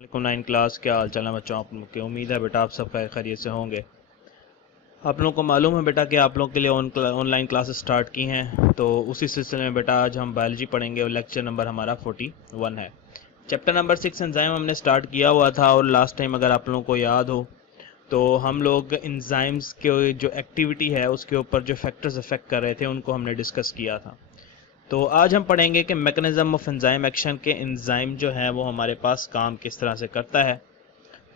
वालेकुम 9 क्लास, क्या हाल चाल है बच्चों आप लोग के। उम्मीद है बेटा आप सब खैरियत से होंगे। आप लोगों को मालूम है बेटा कि आप लोगों के लिए ऑनलाइन क्लासेस स्टार्ट की हैं, तो उसी सिलसिले में बेटा आज हम बायोलॉजी पढ़ेंगे और लेक्चर नंबर हमारा 41 है। चैप्टर नंबर 6 एंजाइम हमने स्टार्ट किया हुआ था और लास्ट टाइम अगर आप लोगों को याद हो तो हम लोग एंजाइम्स के जो एक्टिविटी है उसके ऊपर जो फैक्टर्स अफेक्ट कर रहे थे उनको हमने डिस्कस किया था। तो आज हम पढ़ेंगे कि मैकेनिज्म ऑफ एंजाइम एक्शन के एंजाइम जो है वो हमारे पास काम किस तरह से करता है।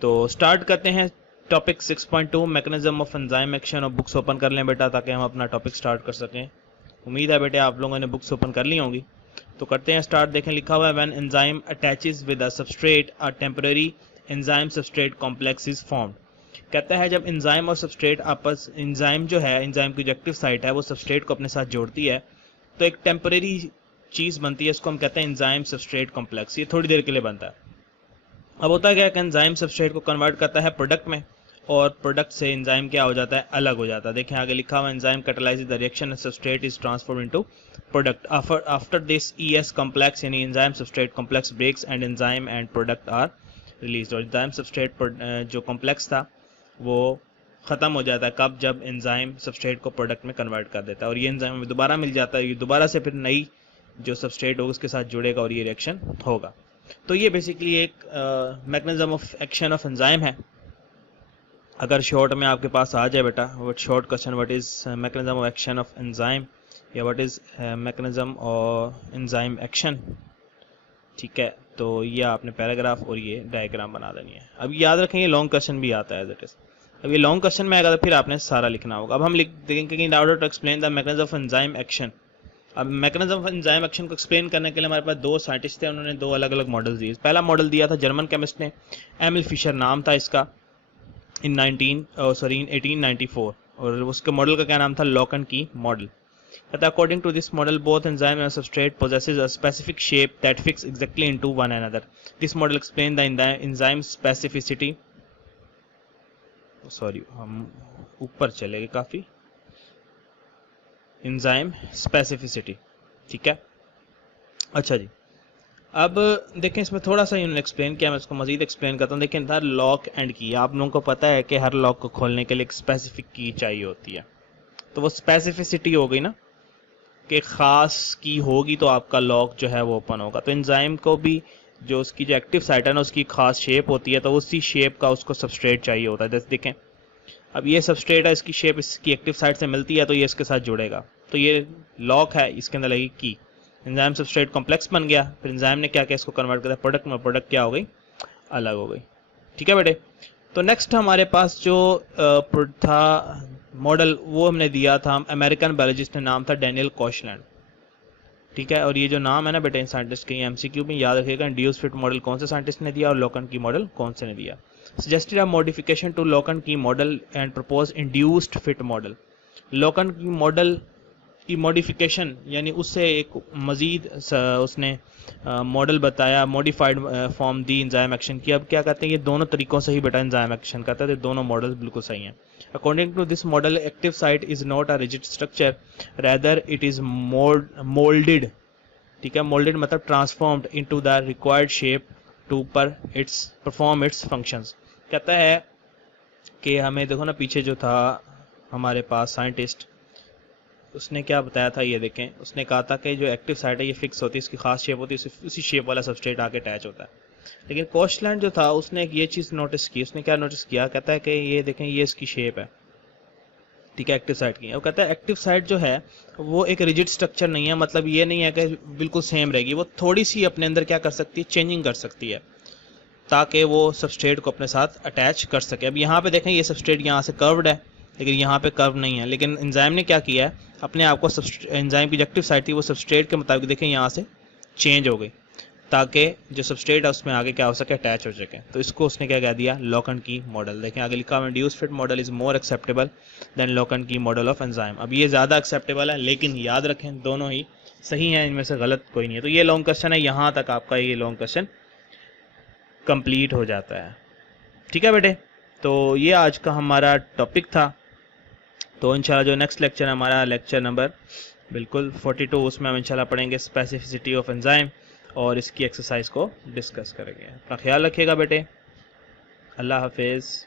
तो स्टार्ट करते हैं topic 6.2 mechanism of enzyme action. और बुक्स ओपन कर लें बेटा ताकि हम अपना टॉपिक स्टार्ट कर सकें। उम्मीद है बेटे आप लोगों ने बुक्स ओपन कर ली होंगी। तो करते हैं स्टार्ट। देखें लिखा हुआ है when enzyme attaches with a substrate a temporary enzyme substrate complex is formed. कहता है जब एंजाइम और सबस्ट्रेट आपस एंजाइम जो है एंजाइम की जो एक्टिव साइट है वो सबस्ट्रेट को अपने साथ जोड़ती है तो एक टेम्पररी चीज़ बनती है, इसको हम कहते हैं एंजाइम सबस्ट्रेट कॉम्प्लेक्स। ये थोड़ी देर के लिए बनता है। अब होता क्या है कि एंजाइम सबस्ट्रेट को कन्वर्ट करता है प्रोडक्ट में और प्रोडक्ट से एंजाइम क्या हो जाता है, अलग हो जाता है। देखें आगे लिखा हुआ enzyme catalyses the reaction and substrate is transform into product. After this ES complex यानी enzyme substrate complex breaks and enzyme and product are released. और एंजाइम सबस्ट्रेट जो कॉम्प्लेक्स था वो ख़त्म हो जाता है कब, जब एंजाइम सबस्ट्रेट को प्रोडक्ट में कन्वर्ट कर देता है और ये एंजाइम में दोबारा मिल जाता है। ये दोबारा से फिर नई जो सबस्ट्रेट होगा उसके साथ जुड़ेगा और ये रिएक्शन होगा। तो ये बेसिकली एक mechanism of action of enzyme है। अगर शॉर्ट में आपके पास आ जाए बेटा what short question what is mechanism of action of enzyme या what is mechanism of enzyme action, ठीक है, तो ये आपने पैराग्राफ और ये डायग्राम बना देनी है। अब याद रखें ये लॉन्ग क्वेश्चन भी आता है एज इट इज। अब ये लॉन्ग क्वेश्चन में आएगा तो फिर आपने सारा लिखना होगा। अब हम लिख देखेंगे कि in order to explain the mechanism of enzyme action. अब मैकेनिज्म ऑफ एंजाइम एक्शन को एक्सप्लेन करने के लिए हमारे पास दो साइंटिस्ट थे, उन्होंने दो अलग अलग मॉडल दिए। पहला मॉडल दिया था जर्मन केमिस्ट ने, एमिल फिशर नाम था इसका, इन 1894, और उसके मॉडल का क्या नाम था, लॉकन की मॉडल। कहता है according to this model both enzyme and substrate possesses a specific shape that fits exactly into one another. This model explains the enzyme specificity. Sorry हम ऊपर चले गए काफ़ी। एंजाइम स्पेसिफिसिटी, ठीक है। अच्छा जी, अब देखें इसमें थोड़ा सा इन्होंने एक्सप्लेन किया, मैं इसको मजीद एक्सप्लेन करता हूँ। देखें था लॉक एंड की, आप लोगों को पता है कि हर लॉक को खोलने के लिए एक स्पेसिफिक की चाहिए होती है। तो वो स्पेसिफिसिटी हो गई ना कि ख़ास की होगी तो आपका लॉक जो है वो ओपन होगा। तो एंजाइम को भी जो उसकी जो एक्टिव साइट है ना उसकी खास शेप होती है, तो उसी शेप का उसको सबस्ट्रेट चाहिए होता है। जैसे देखें अब ये सबस्ट्रेट है, इसकी शेप इसकी एक्टिव साइट से मिलती है तो ये इसके साथ जुड़ेगा। तो ये लॉक है, इसके अंदर लगी की। एंजाइम सबस्ट्रेट कॉम्प्लेक्स बन गया, फिर एंजाइम ने क्या किया इसको कन्वर्ट कर दिया प्रोडक्ट में, प्रोडक्ट क्या हो गई, अलग हो गई। ठीक है बेटे। तो नेक्स्ट हमारे पास जो था मॉडल वो हमने दिया था अमेरिकन बायोलॉजिस्ट ने, नाम था डैनियल कॉशलैंड, ठीक है। और ये जो नाम है ना बेटे साइंटिस्ट के एमसीक्यू में याद रखिएगा, इंड्यूस फिट मॉडल कौन से साइंटिस्ट ने दिया और लॉकन की मॉडल कौन से ने दिया। Suggested a modification to lock and key model and propose induced fit model. Lock and key model की मॉडिफिकेशन यानी उससे एक मज़ीद उसने मॉडल बताया, modified form the enzyme action की। अब क्या कहते हैं ये दोनों तरीक़ों से ही बेटा एंजाइम एक्शन करता है, तो दोनों मॉडल बिल्कुल सही हैं। According to this model active site is not a rigid structure rather it is moulded, ठीक है। मोल्डेड मतलब transformed into the required shape to perform its functions. कहता है कि हमें देखो ना पीछे जो था हमारे पास साइंटिस्ट, उसने क्या बताया था, ये देखें, उसने कहा था कि जो एक्टिव साइट है ये फिक्स होती है, इसकी खास शेप होती है, उसी शेप वाला सबस्ट्रेट आके अटैच होता है। लेकिन कॉशलैंड जो था उसने एक ये चीज़ नोटिस की, उसने क्या नोटिस किया, कहता है कि ये देखें ये इसकी शेप है, ठीक है, एक्टिव साइट की। और कहता है एक्टिव साइट जो है वो एक रिजिड स्ट्रक्चर नहीं है, मतलब ये नहीं है कि बिल्कुल सेम रहेगी, वो थोड़ी सी अपने अंदर क्या कर सकती है, चेंजिंग कर सकती है ताकि वो सबस्ट्रेट को अपने साथ अटैच कर सके। अब यहाँ पे देखें ये सबस्ट्रेट यहाँ से कर्व्ड है लेकिन यहाँ पे कर्व नहीं है, लेकिन एंजाइम ने क्या किया है अपने आप को एंजाइम की जो एक्टिव साइट थी वो सबस्ट्रेट के मुताबिक देखें यहाँ से चेंज हो गई ताकि जो सबस्ट्रेट है उसमें आगे क्या हो सके, अटैच हो सके। तो इसको उसने क्या कह दिया, लॉकन की मॉडल। देखें आगे लिखा हुआ induced fit model is more acceptable than lock and key model of enzyme. अब ये ज़्यादा एक्सेप्टेबल है लेकिन याद रखें दोनों ही सही हैं, इनमें से गलत कोई नहीं है। तो ये लॉन्ग क्वेश्चन है, यहाँ तक आपका ये लॉन्ग क्वेश्चन कंप्लीट हो जाता है, ठीक है बेटे। तो ये आज का हमारा टॉपिक था। तो इंशाल्लाह जो नेक्स्ट लेक्चर है हमारा लेक्चर नंबर बिल्कुल 42, उसमें हम इंशाल्लाह पढ़ेंगे स्पेसिफिसिटी ऑफ एंजाइम اور اس کی ایکسرسائز کو ڈسکس کریں گے. اپنا خیال رکھیے گا بیٹے. اللہ حافظ.